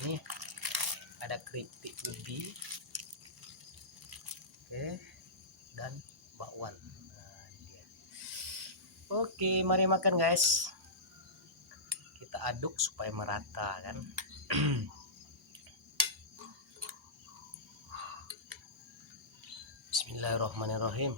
Nih ada keripik ubi, oke, dan bakwan. Nah, ini dia. Oke, mari makan guys. Kita aduk supaya merata kan. Bismillahirrahmanirrahim.